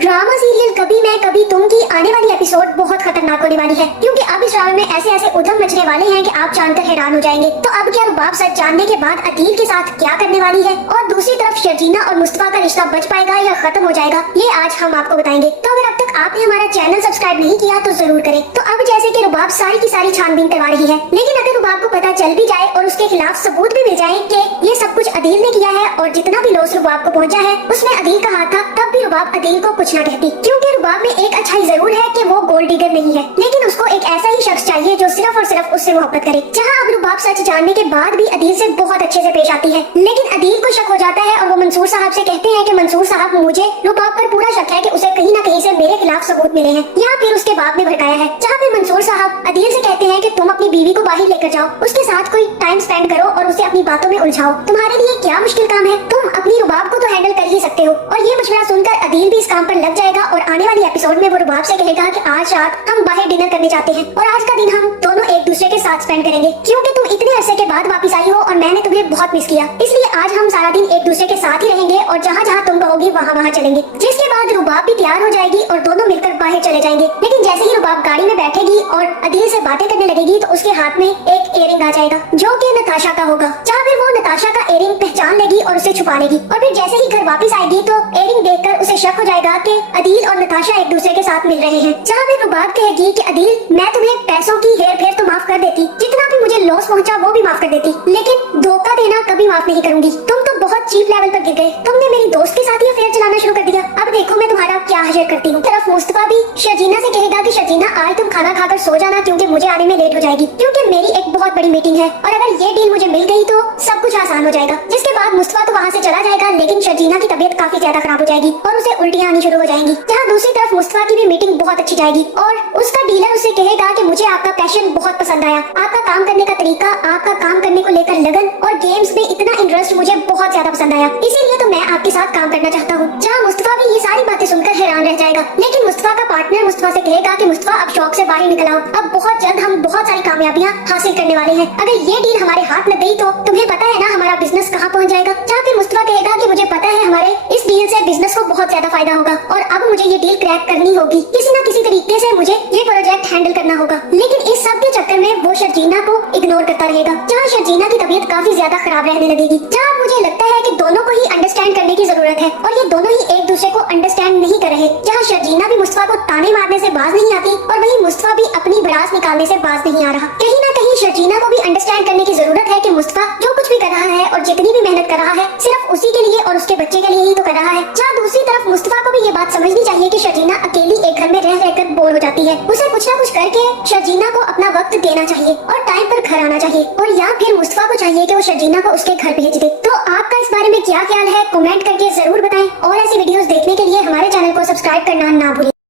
Drama serial कभी मैं कभी तुम की आने वाली एपिसोड बहुत खतरनाक होने वाली है, क्योंकि अब इस ड्रामे में ऐसे ऐसे उधम मचने वाले हैं कि आप जानकर हैरान हो जाएंगे। तो अब क्या रुबाब सच जानने के बाद अदील के साथ क्या करने वाली है, और दूसरी तरफ शर्जीना और मुस्तफा का रिश्ता बच पाएगा या खत्म हो जाएगा, ये आज हम आपको बताएंगे। तो अगर अब तक आपने हमारा चैनल सब्सक्राइब नहीं किया तो जरूर करें। तो अब जैसे की रुबाब सारी की सारी छानबीन करवा रही है, लेकिन अगर रुबाब को पता चल भी जाए और उसके खिलाफ सबूत भी मिल जाए कि ये सब कुछ अदील ने किया है और जितना भी लॉस रुबाब को पहुंचा है उसमें अदील का हाथ था, तब भी रुबाब अदील को कुछ न कहती, क्योंकि रुबाब में एक अच्छाई जरूर है कि वो गोल्ड डिगर नहीं है, लेकिन उसको एक ऐसा ही शख्स चाहिए जो सिर्फ और सिर्फ उससे मोहब्बत करे। जहाँ अब रुबाब सच जानने के बाद भी अदील से बहुत अच्छे से पेश आती है, लेकिन अदील को शक हो जाता है और वो मंसूर साहब से कहते हैं कि मंसूर साहब, मुझे रुबाब पर पूरा शक है कि उसे कहीं न कहीं से मेरे खिलाफ सबूत मिले हैं या फिर उसके बाप ने भड़काया है। जहाँ पे मंसूर साहब अदील से कहते हैं कि तुम अपनी बीवी को बाहर लेकर जाओ, उसके साथ कोई टाइम स्पेंड करो और उसे अपनी बातों में उलझाओ, तुम्हारे लिए क्या मुश्किल काम है, तुम अपनी रुबाब को तो हैंडल कर ही सकते हो। और ये मशवरा सुनकर अदील भी इस काम पर लग जाएगा और आने वाली एपिसोड में वो रुबाब से कहेगा कि आज रात हम बाहर डिनर करने जाते हैं और आज का दिन हम दोनों एक दूसरे के साथ स्पेंड करेंगे, क्योंकि तुम इतने अरसे के बाद वापस आई हो और मैंने तुम्हें बहुत मिस किया, इसलिए आज हम सारा दिन एक दूसरे के साथ ही रहेंगे और जहाँ जहाँ तुम कहोगी वहाँ वहाँ चलेंगे। जिसके बाद रुबाब भी तैयार हो जाएगी और दोनों मिलकर बाहर चले जाएंगे। लेकिन जैसे ही रुबाब गाड़ी में बैठेगी और अदील से बातें करने लगेगी तो उसके हाथ में एक इयररिंग आ जाएगा जो कि नताशा का होगा। जहाँ फिर वो नताशा का इयररिंग पहचान लेगी और उसे छुपा लेगी, और फिर जैसे ही घर वापस आएगी तो इयररिंग देखकर उसे शक हो जाएगा कि अदील और नताशा एक दूसरे के साथ मिल रहे हैं। जहाँ फिर रुबाब कहेगी कि अदील, मैं तुम्हें पैसों की हेर फेर तो माफ कर देती, जितना भी मुझे लॉस पहुंचा वो भी माफ कर देती, लेकिन धोखा देना कभी माफ नहीं करूंगी। तुम तो बहुत चीप लेवल पर गिर गए, तुमने मेरी दोस्त के साथ ही अफेयर चलाना शुरू कर दिया, अब देखो मैं तुम्हारा क्या हशर करती हूँ। तरफ मुस्तफा भी शर्जीना से कहेगा कि शर्जीना, आज तुम खाना खाकर सो जाना, क्योंकि मुझे आने में लेट हो जाएगी, क्योंकि मेरी एक बहुत बड़ी मीटिंग है और अगर ये डील मुझे मिल गई तो सब कुछ आसान हो जाएगा। जिसके बाद मुस्तफा तो वहाँ से चला जाएगा, लेकिन शर्जीना की तबीयत काफी ज्यादा खराब हो जाएगी और उसे उल्टियाँ आनी शुरू हो जाएंगी। जहाँ दूसरी तरफ मुस्तफा की भी मीटिंग बहुत अच्छी जाएगी और उसका डीलर उसे कहेगा कि मुझे आपका पैशन बहुत पसंद आया, आपका काम करने का तरीका, आपका काम करने को लेकर लगन और गेम्स में इतना इंटरेस्ट मुझे बहुत ज्यादा पसंद आया, इसीलिए तो मैं आपके साथ काम करना चाहता हूँ। जहाँ मुस्तफा भी ये सारी बातें सुनकर हैरान रह जाएगा, लेकिन मुस्तफा का पार्टनर मुस्तफा से कहेगा कि मुस्तफा, अब शौक से बाहर निकल आओ, अब बहुत जल्द हम बहुत सारी कामयाबियाँ हासिल करने वाले हैं, अगर ये डील हमारे हाथ लग गई तो तुम्हें पता है ना हमारा बिजनेस कहाँ पहुँच जाएगा। जहाँ फिर मुस्तफा कहेगा कि मुझे पता है हमारे इस डील से बिजनेस को बहुत ज्यादा फायदा होगा और अब मुझे ये डील क्रैक करनी होगी, किसी न किसी तरीके से मुझे ये प्रोजेक्ट हैंडल करना होगा। लेकिन इस सब के चक्कर में वो शर्जीना को इग्नोर करता रहेगा, जहाँ शर्जीना की तबीयत काफी ज्यादा खराब रहने लगेगी। जहाँ मुझे लगता है कि दोनों को ही अंडरस्टैंड करने की जरूरत है और ये दोनों ही एक दूसरे को अंडरस्टैंड नहीं कर रहे। जहाँ शर्जीना भी मुस्तफा को ताने मारने से बाज नहीं आती और वही मुस्तफा भी अपनी भड़ास निकालने से बाज नहीं आ रहा। कहीं ना कहीं शर्जीना को भी अंडरस्टैंड करने की जरूरत है कि मुस्तफा जो कुछ भी कर रहा है और जितनी भी मेहनत कर रहा है सिर्फ उसी के लिए और उसके बच्चे के लिए ही तो कर रहा है। जहाँ दूसरी तरफ मुस्तफा को भी ये बात समझनी चाहिए कि शर्जीना अकेली एक घर में रह रहकर बोर हो जाती है, उसे कुछ ना कुछ करके शर्जीना को अपना वक्त देना चाहिए और टाइम पर घर आना चाहिए, और या फिर मुस्तफा को चाहिए कि वो शर्जीना को उसके घर भेज दे। तो आपका इस बारे में क्या ख्याल है, कमेंट करके जरूर बताएं और ऐसी वीडियोस देखने के लिए हमारे चैनल को सब्सक्राइब करना ना भूलें।